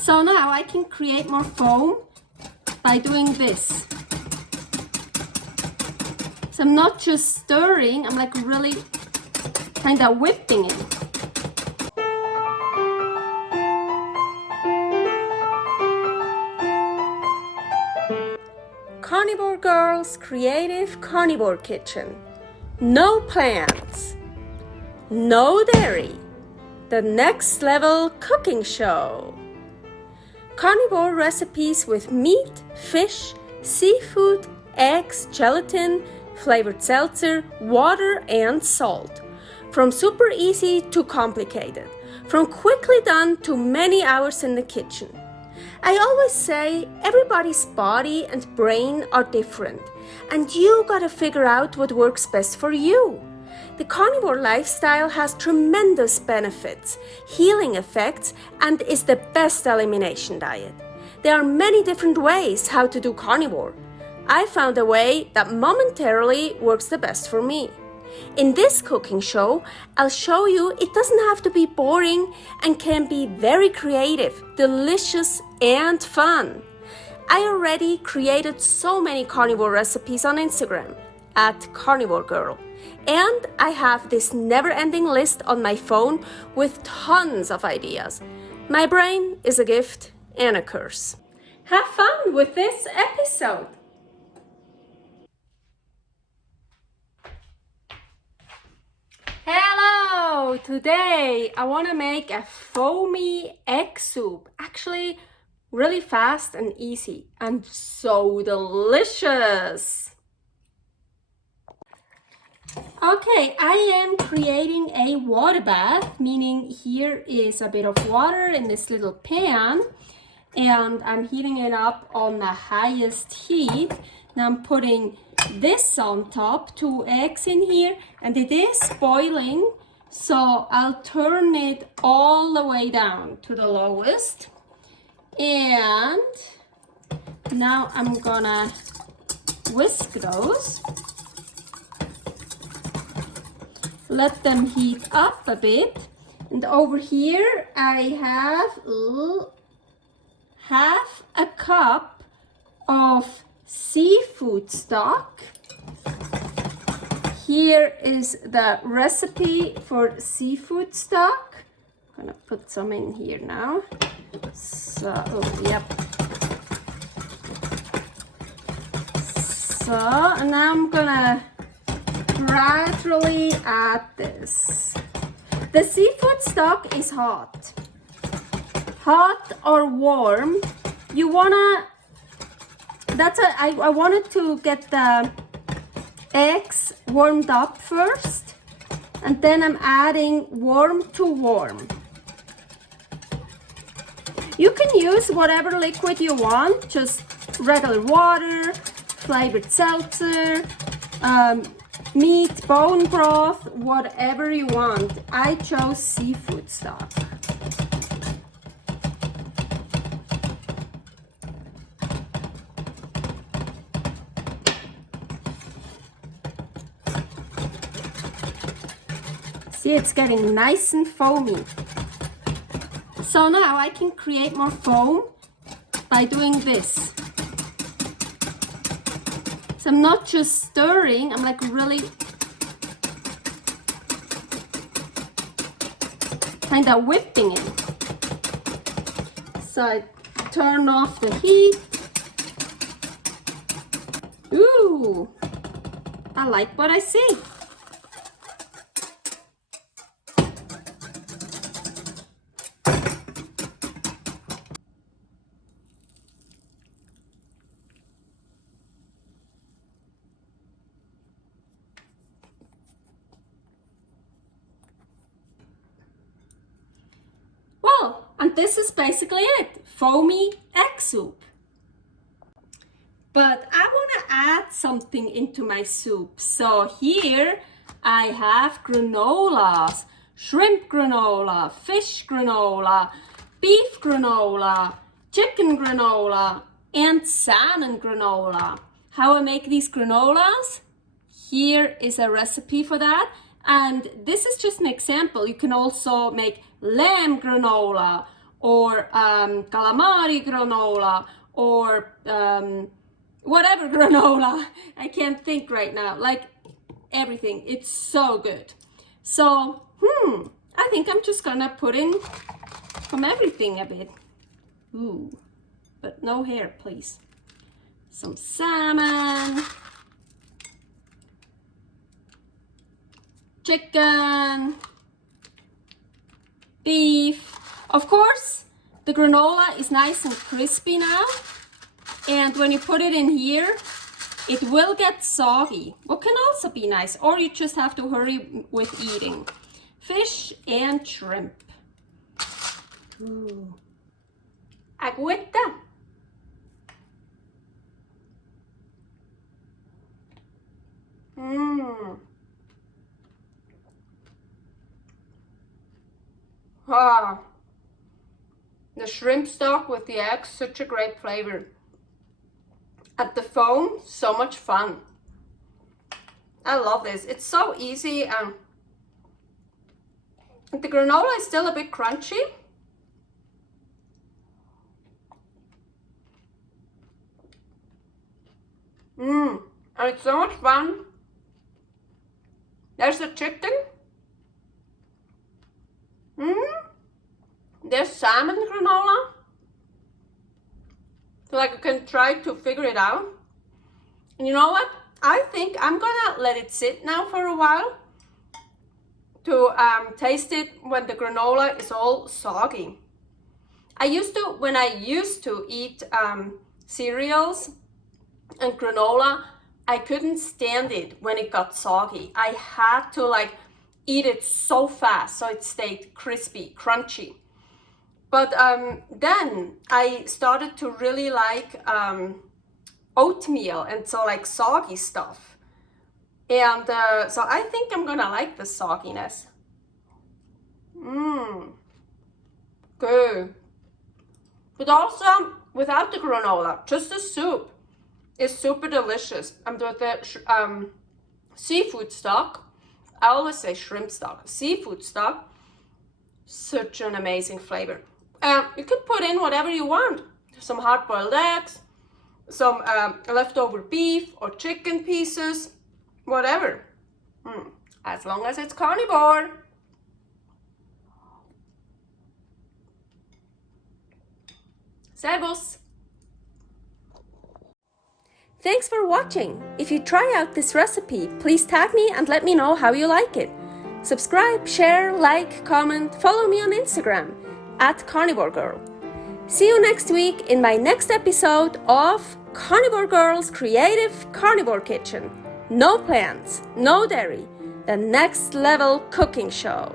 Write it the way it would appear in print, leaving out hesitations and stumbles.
So now I can create more foam by doing this. So I'm not just stirring, I'm like really kind of whipping it. Carnivore Girl's Creative Carnivore Kitchen. No plants, no dairy, the next level cooking show. Carnivore recipes with meat, fish, seafood, eggs, gelatin, flavored seltzer, water, and salt. From super easy to complicated, from quickly done to many hours in the kitchen. I always say everybody's body and brain are different, and you gotta figure out what works best for you. The carnivore lifestyle has tremendous benefits, healing effects, and is the best elimination diet. There are many different ways how to do carnivore. I found a way that momentarily works the best for me. In this cooking show, I'll show you it doesn't have to be boring and can be very creative, delicious, and fun. I already created so many carnivore recipes on Instagram at Carnivore Girl. And I have this never-ending list on my phone with tons of ideas. My brain is a gift and a curse. Have fun with this episode. Hello! Today I want to make a foamy egg soup. Actually, really fast and easy and so delicious. Okay, I am creating a water bath, meaning here is a bit of water in this little pan and I'm heating it up on the highest heat. Now I'm putting this on top, 2 eggs in here, and it is boiling, so I'll turn it all the way down to the lowest. And now I'm gonna whisk those. Let them heat up a bit. And over here I have half a cup of seafood stock. Here is the recipe for seafood stock. I'm gonna put some in here now. So, yep. So, and now I'm gonna gradually add this. The seafood stock is hot. Hot or warm. You wanna, I wanted to get the eggs warmed up first, and then I'm adding warm to warm. You can use whatever liquid you want, just regular water, flavored seltzer, meat, bone broth, whatever you want. I chose seafood stock. See, it's getting nice and foamy. So now I can create more foam by doing this. So I'm not just stirring, I'm like really kind of whipping it. So I turn off the heat. Ooh, I like what I see. And this is basically it, foamy egg soup. But I want to add something into my soup. So here I have granolas, shrimp granola, fish granola, beef granola, chicken granola, and salmon granola. How I make these granolas? Here is a recipe for that. And this is just an example. You can also make lamb granola or calamari granola, or whatever granola. I can't think right now. Like everything. It's so good. So, I think I'm just gonna put in from everything a bit. Ooh, but no hair, please. Some salmon, chicken, beef. Of course, the granola is nice and crispy now. And when you put it in here, it will get soggy. What can also be nice, or you just have to hurry with eating. Fish and shrimp. Ooh. Agüita. The shrimp stock with the eggs, such a great flavor. And the foam, so much fun. I love this. It's so easy. The granola is still a bit crunchy. And it's so much fun. There's the chicken. There's salmon granola. So like you can try to figure it out. And you know what? I think I'm gonna let it sit now for a while to taste it when the granola is all soggy. When I used to eat cereals and granola, I couldn't stand it when it got soggy. I had to like eat it so fast so it stayed crispy, crunchy. But then I started to really like oatmeal and so like soggy stuff. And so I think I'm gonna like the sogginess. Good. But also without the granola, just the soup is super delicious. And with the seafood stock, I always say shrimp stock, seafood stock, such an amazing flavor. You could put in whatever you want. Some hard-boiled eggs, some leftover beef or chicken pieces, whatever. As long as it's carnivore. Servus! Thanks for watching. If you try out this recipe, please tag me and let me know how you like it. Subscribe, share, like, comment, follow me on Instagram @CarnivoreGirl. See you next week in my next episode of Carnivore Girl's Creative Carnivore Kitchen. No plants, no dairy, the next level cooking show.